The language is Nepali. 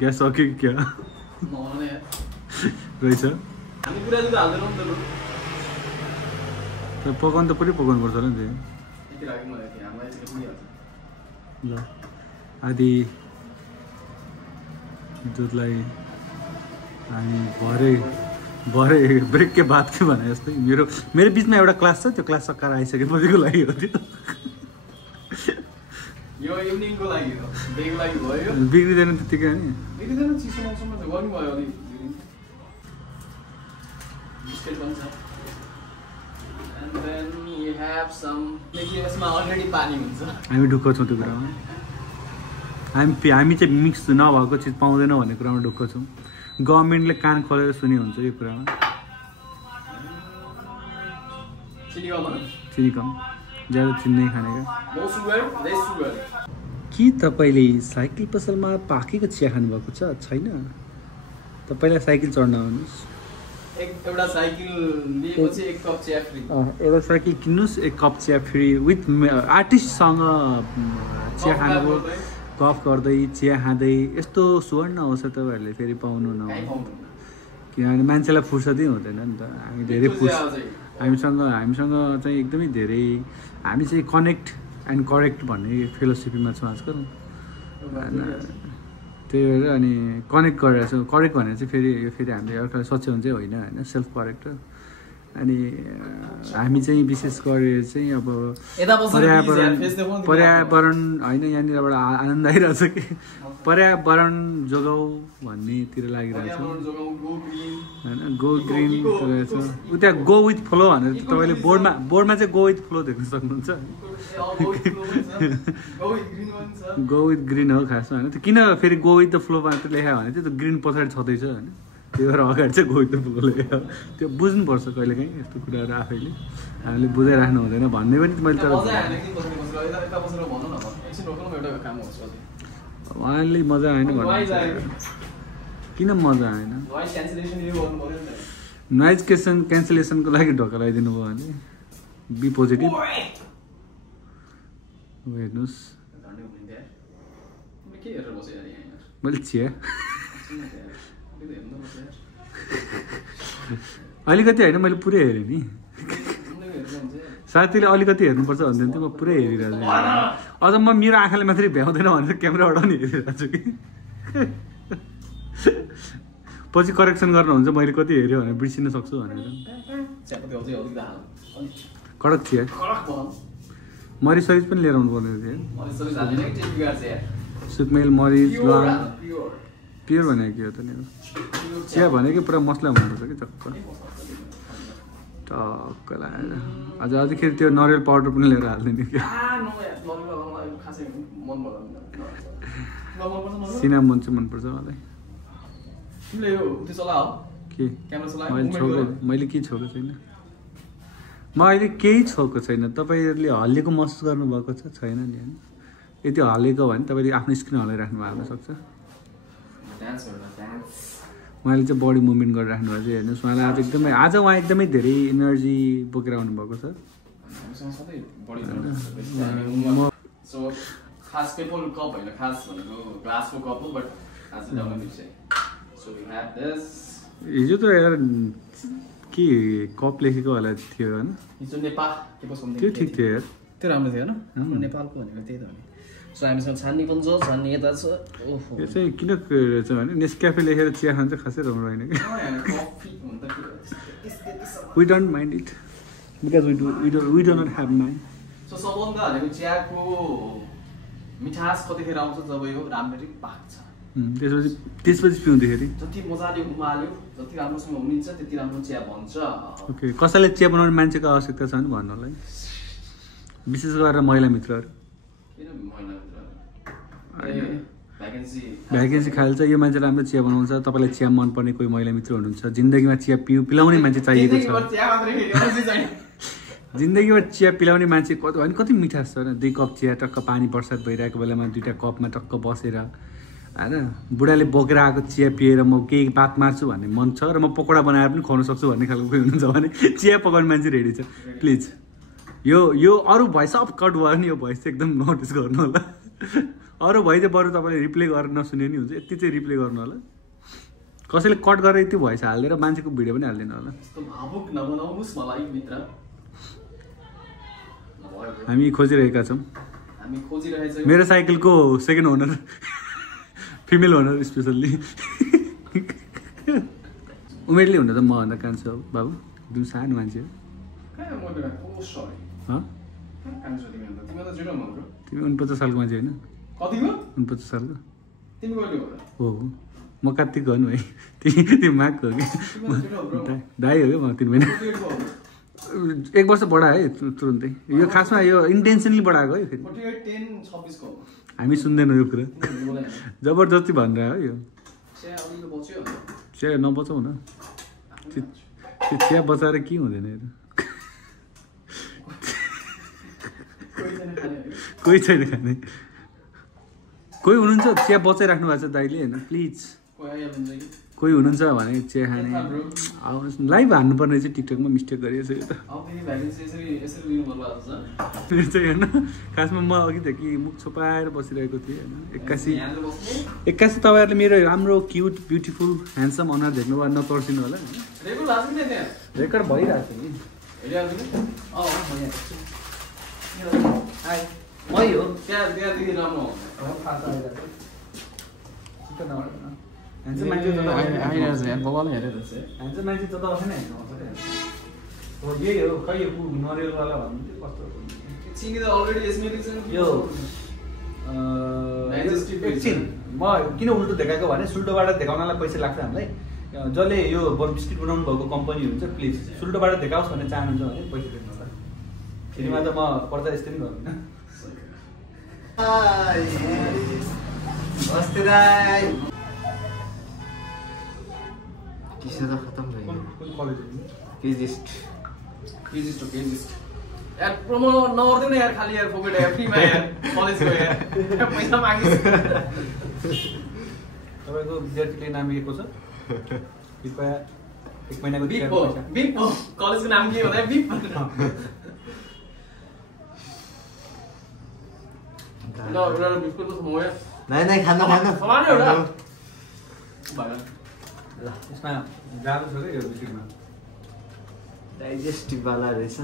ग्यास सक्यो कि क्या रहेछ पकाउनु त पुरै पकाउनु पर्छ होला नि ल आदि दुधलाई हामी भरे ब्रेक के बाद के भने जस्तै मेरो बिचमा एउटा क्लास छ त्यो क्लास सकाएर आइसकेपछिको लागि हो त्यो यो इभिनिङको लागि हो डेको लागि भयो बिग्रिदैन त्यतिकै अनि बिग्रिदैन चिसो मौसममा त गर्नु भयो अलि बिस्किट बन्छ and then you have some यसमा अलरेडी पानी हुन्छ हामी ढुक्क छौँ त्यो कुरामा हामी चाहिँ मिक्स नभएको चिज पाउँदैन भन्ने कुरामा ढुक्क छौँ गभर्मेन्टले कान खोलेर सुने हुन्छ यो कुरामा चिनी कम ज्यादा चिनी खानेका के तपाईँले साइकल पसलमा पाकेको चिया खानुभएको छ छैन तपाईँलाई साइकल चढ्न आउनुहोस् एउटा साइकल लिएपछि एक कप चिया फ्री एउटा साइकल किन्नुहोस् एक कप चिया फ्री विथ आर्टिस्टसँग चिया खानुको गफ गर्दै चिया खाँदै यस्तो सुवर्ण अवसर तपाईँहरूले फेरि पाउनु न किनभने मान्छेलाई फुर्सदै हुँदैन नि त हामी धेरै हामीसँग चाहिँ एकदमै धेरै हामी चाहिँ कनेक्ट एन्ड करेक्ट भन्ने फिलोसफीमा छौँ आजकल त्यही भएर अनि कनेक्ट गरेर छौँ करेक्ट भनेर चाहिँ फेरि हामीले अर्कालाई सच्याउनु चाहिँ होइन सेल्फ करेक्ट अनि हामी चाहिँ विशेष गरेर चाहिँ अब पर्यावरण होइन यहाँनिरबाट आनन्द आइरहेछ कि पर्यावरण जोगाऊ भन्नेतिर लागिरहेछ होइन गो ग्रिन रहेछ उता गो विथ फ्लो भनेर तपाईँले बोर्डमा चाहिँ गो विथ फ्लो देख्न सक्नुहुन्छ गो विथ ग्रिन हो खासमा होइन त्यो किन फेरि गो विथ द फ्लो मात्र लेखायो भने चाहिँ त्यो ग्रिन पछाडि छँदैछ होइन त्यो भएर अगाडि चाहिँ गो विथ द फ्लो लेखायो त्यो बुझ्नुपर्छ कहिलेकाहीँ यस्तो कुराहरू आफैले हामीले बुझाइराख्नु हुँदैन भन्ने पनि मैले तर उहाँले मजा आएन भन्नु किन मजा आएन नोइज क्यान्सलेसनको लागि ढोका लगाइदिनु भयो भने बी पोजिटिभ हेर्नुहोस् मैले चिया अलिकति होइन मैले पुरै हेरेँ नि साथीले अलिकति हेर्नुपर्छ भन्दैन थियो म पुरै हेरिरहेको छु अझ म मेरो आँखाले मात्रै भ्याउँदैन भनेर क्यामेराबाट पनि हेरिरहेको छु कि पछि करेक्सन गर्नुहुन्छ मैले कति हेऱ्यो भनेर बिर्सिन सक्छु भनेर कडक थियो मरिच सरिच पनि लिएर आउनु पर्ने थियो सुकमेल मरिच प्योर भनेको के हो त नि चिया भनेको पुरा मसला हुनुपर्छ कि टक्क लगाएर अझ अझैखेरि त्यो नरिवल पाउडर पनि लिएर हालिदिने कि सिनामन चाहिँ मनपर्छ मलाई के मैले केही छोएको छैन म अहिले केही छोएको छैन तपाईँहरूले हल्लिएको महसुस गर्नुभएको छैन नि होइन यति हल्लिएको भने तपाईँले आफ्नो स्क्रिन हल्लाइराख्नु भएको सक्छ उहाँले चाहिँ बडी मुभमेन्ट गरिराख्नु भएको चाहिँ हेर्नुहोस् उहाँलाई आज उहाँ एकदमै धेरै इनर्जी बोकेर आउनु भएको छ हिजो त यार के कप लेखेको होला थियो होइन त्यो ठिक थियो यार त्यो राम्रो थियो होइन नेपालको भनेको त्यही त हो सो हामीसँग छान्नी पनि छ छान्नी यता छ यो चाहिँ किन रहेछ भने नेस्क्याफे लेखेर चिया खानु चाहिँ खासै राम्रो होइन कि we don't mind it because we do not have mind so सबभन्दा भनेको चियाको मिठास कतिखेर आउँछ जब यो राम्ररी पाक्छ त्यसपछि पिउँदाखेरि जति मजाले उमाल्यो जति राम्रोसँग उम्लिन्छ त्यति राम्रो चिया बन्छ ओके कसैले चिया बनाउने मान्छेको आवश्यकता छ नि भन्नुलाई विशेष गरेर महिला मित्रहरू भ्याकेन्सी खाल्छ यो मान्छे राम्रो चिया बनाउँछ तपाईँलाई चिया मनपर्ने कोही महिला मित्र हुनुहुन्छ जिन्दगीमा चिया पिलाउने मान्छे चाहिएको छ जिन्दगीमा चिया पिलाउने मान्छे कति मिठास छ होइन 2 कप चिया टक्क पानी बर्सात भइरहेको बेलामा 2टा कपमा टक्क बसेर होइन बुढाले बोकेर आएको चिया पिएर म केही बात मार्छु भन्ने मन छ र म पकौडा बनाएर पनि खुवाउन सक्छु भन्ने खालको कोही हुनुहुन्छ भने चिया पकाउने मान्छे रेडी छ प्लिज यो अरू भोइस अफ कट भयो नि यो भोइस चाहिँ एकदम नोटिस गर्नु होला अरू भइ चाहिँ बरु तपाईँले रिप्ले गरेर नसुने नि हुन्छ, यति चाहिँ रिप्ले गर्नु होला। कसैले कट गरेर यति भोइस हालिदिएर मान्छेको भिडियो पनि हालिदिनु होला। हामी खोजिरहेका छौँ। मेरो साइकलको second owner, female owner specially. उमेरले हुँदा त मभन्दा कान्छ हो बाबु, एकदम सानो मान्छे हो। तिमी 49 सालको मान्छे होइन? 49 सालको हो। म कार्तिक हो नि भाइ, तिमी माघको हो कि? दाइ हो क्या म 3 महिना। 1 वर्ष बढायो है तुरुन्तै। यो खासमा यो इन्टेन्सनली बढाएको है फेरि। हामी सुन्दैनौँ यो कुरा, जबरजस्ती भनेर हो यो। चिया नबचाउ न, त्यो चिया बचाएर के हुँदैन यो। कोही छैन खाने। कोही हुनुहुन्छ चिया बचाइराख्नु भएको छ दाइले होइन? प्लिज कोही हुनुहुन्छ भने चिया खाने आउनुहोस्। लाइभ हान्नुपर्ने चाहिँ टिकटकमा मिस्टेक गरिएछ यो त। त्यो चाहिँ होइन, खासमा म अघिदेखि मुख छोपाएर बसिरहेको थिएँ होइन। एक्कासी तपाईँहरूले मेरो राम्रो क्युट ब्युटिफुल ह्यान्डसम अनुहार देख्नुभयो नतर्सिनु होला। रेकर्ड भइरहेको छ नि। मै हो त्यहाँदेखि राम्रो मान्छे यही हो खै यो नरिवलवाला भन्नु कस्तो यो एकछिन म किन उल्टो देखाएको भने सुल्टोबाट देखाउनलाई पैसा लाग्छ हामीलाई। जसले यो बिस्किट बनाउनु भएको कम्पनी हुन्छ प्लिज सुल्टोबाट देखाओस् भन्ने चाहनुहुन्छ भने पैसा दिनु होला। फेरिमा त म पर्दा यस्तै पनि गर्दिनँ। किस्सा त खतम भयो। यार प्रोमो नगर्दैन यार, खाली यार फोकट यार, फ्रीमा यार, कलेजको यार पैसा मागिस्। तपाईँको विद्यार्थीले नाम लेखेको छ कृपया 1 महिनाको बिप हो कलेजको नाम के हो बिप। बिस्कुट त खाऊ यार। नहीं खानु समान एउटा ल यसमा गाह्रो छ क्या यो बिस्कुटमा, डाइजेस्टिभ वाला रहेछ।